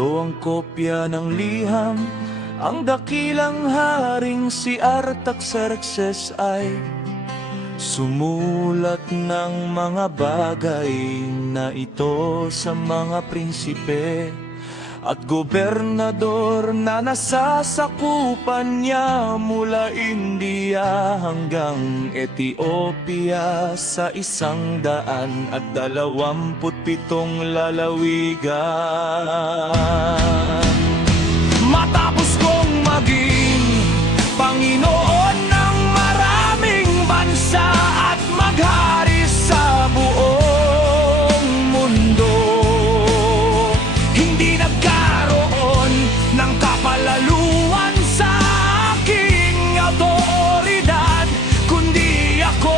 Ito ang kopya ng liham. Ang dakilang haring si Artaxerxes ay sumulat ng mga bagay na ito sa mga prinsipe at gobernador na nasasakupan niya mula India hanggang Ethiopia sa 127 lalawigan. Matapos kong maging Panginoon ng maraming bansa at maghari sa buong mundo, hindi nagkaroon ng kapalaluan sa aking autoridad, kundi ako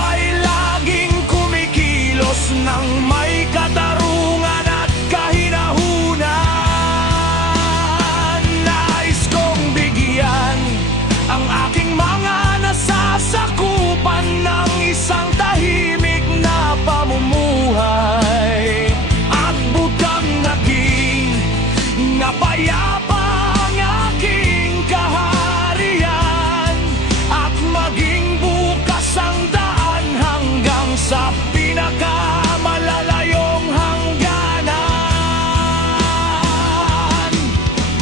ay laging kumikilos ng may katarungan at kahinahunan. Nais kong bigyan ang aking mga nasasakupan ng isang tahimik na pamumuhay at butang naging napayapa ang aking kaharian at maging bukas ang daan hanggang sa pinakamalalayong hangganan.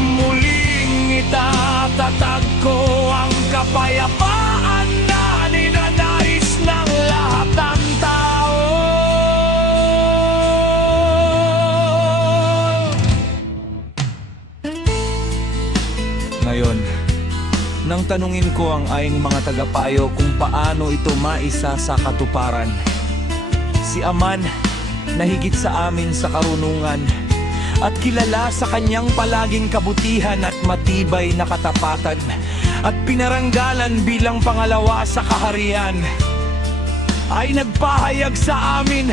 Muling itatatag ko ang kapayapaan na ninanais ng lahat ng tao. Ngayon, nang tanungin ko ang aing mga tagapayo kung paano ito maisa sa katuparan, si Aman na higit sa amin sa karunungan at kilala sa kanyang palaging kabutihan at matibay na katapatan at pinaranggalan bilang pangalawa sa kaharian, ay nagpahayag sa amin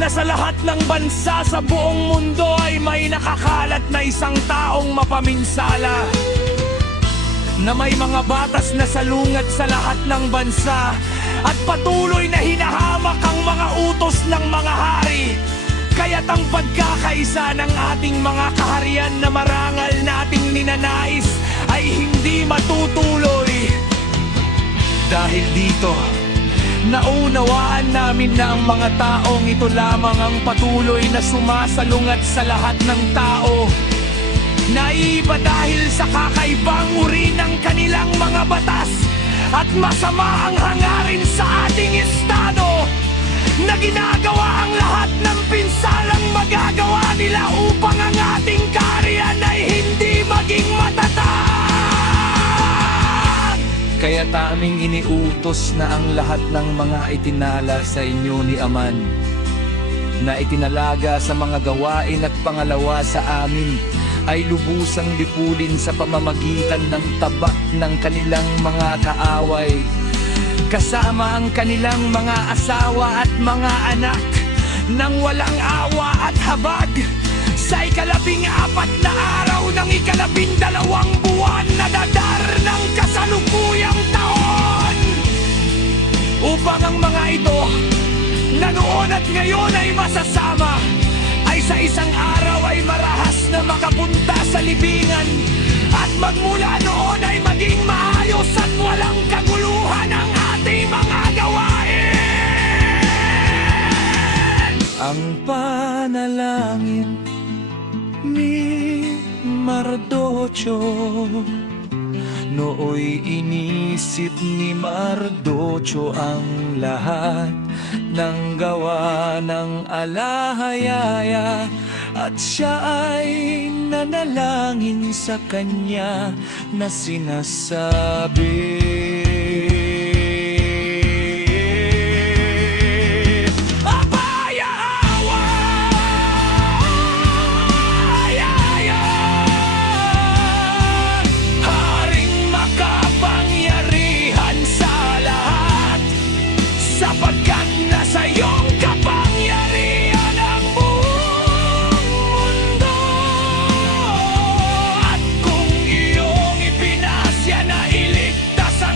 na sa lahat ng bansa sa buong mundo ay may nakakalat na isang taong mapaminsala, na may mga batas na salungat sa lahat ng bansa at patuloy na hinahamak ang mga utos ng mga hari. Kaya't ang pagkakaisa ng ating mga kaharian na marangal nating ninanais ay hindi matutuloy. Dahil dito, naunawaan namin na ang mga taong ito lamang ang patuloy na sumasalungat sa lahat ng tao. Naiiba dahil sa kakaibang uri ng kanilang mga batas at masama ang hangarin sa ating estado, na ginagawa ang lahat ng pinsalang magagawa nila upang ang ating kaharian ay hindi maging matatag. Kaya't aming iniutos na ang lahat ng mga itinala sa inyo ni Aman, na itinalaga sa mga gawain at pangalawa sa amin, ay lubusang lipulin sa pamamagitan ng tabak ng kanilang mga kaaway, kasama ang kanilang mga asawa at mga anak, nang walang awa at habag, sa 14 na araw ng 12 buwan na dadar ng kasalukuyang taon, upang ang mga ito na noon at ngayon ay masasama, ay sa isang araw ay marahas na makapunta sa libingan, at magmula noon ay maging maayos at walang kaguluhan ang ating mga gawain. Ang panalangin ni Mardocho, nooy inisip ni Mardocho ang lahat ng gawa ng alahayaya, at siya ay nanalangin sa kanya na sinasabi, sapagkat nasa iyong kapangyarihan ang buong mundo, at kung iyong ipinasya na iligtas ang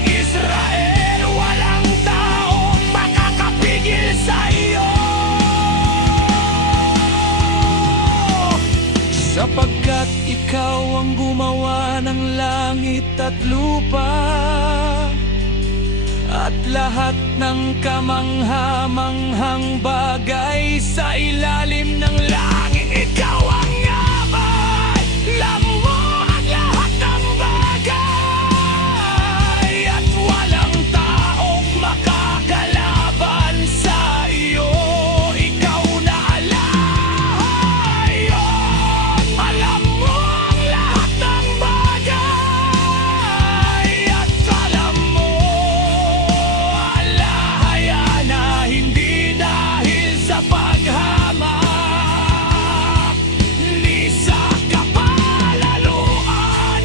Ikaw ang gumawa ng langit at lupa, at lahat ng kamangha-manghang bagay sa ilalim ng langit. Ikaw ang yaman, alam mo ang lahat ng bagay, at walang taong makakalaban sa iyo. Ikaw na alayon, alam mo ang lahat ng bagay, at alam mo alahaya na hindi dahil sa paghamak, ni sa kapalaluan,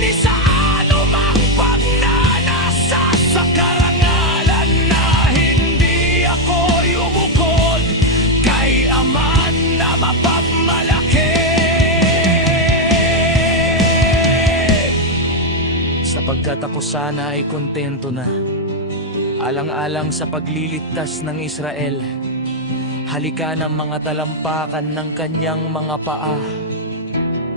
ni sa anumang pagnanasa, sa karangalan na hindi ako yumukod kay Aman na mapagmalaki. Sapagkat ako sana ay kontento na, alang-alang sa pagliligtas ng Israel, halika ng mga talampakan ng kanyang mga paa.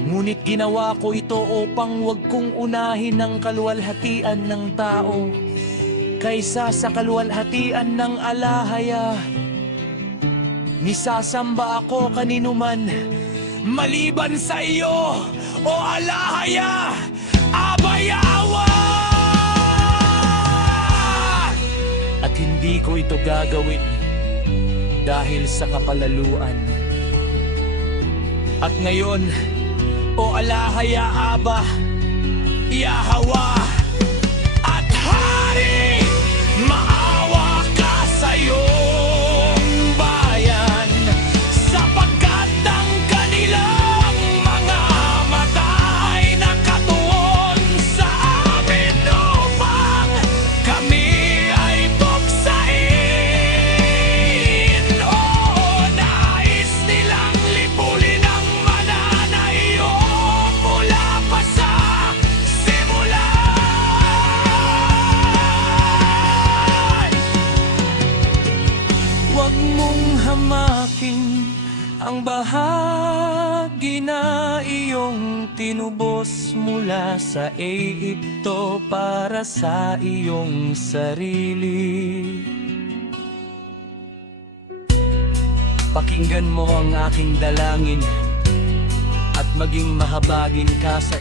Ngunit ginawa ko ito upang wag kong unahin ang kaluwalhatian ng tao kaysa sa kaluwalhatian ng alahaya. Nisasamba ako kaninuman maliban sa iyo, o alahaya, abayawa! At hindi ko ito gagawin dahil sa kapalaluan. At ngayon, o alahaya, Aba, Yahawa at Hari, maawa ka sa iyong bayan, sapagkat ang kanilang mga mata ay nakatuon sa amin upang kami ay buksain. Oo, nais nilang lipulin ang mananayo mula pa sa simulan. Huwag mong hamakin ang bahagi na iyong tinubos mula sa Ehipto para sa iyong sarili. Pakinggan mo ang aking dalangin at maging mahabagin ka sa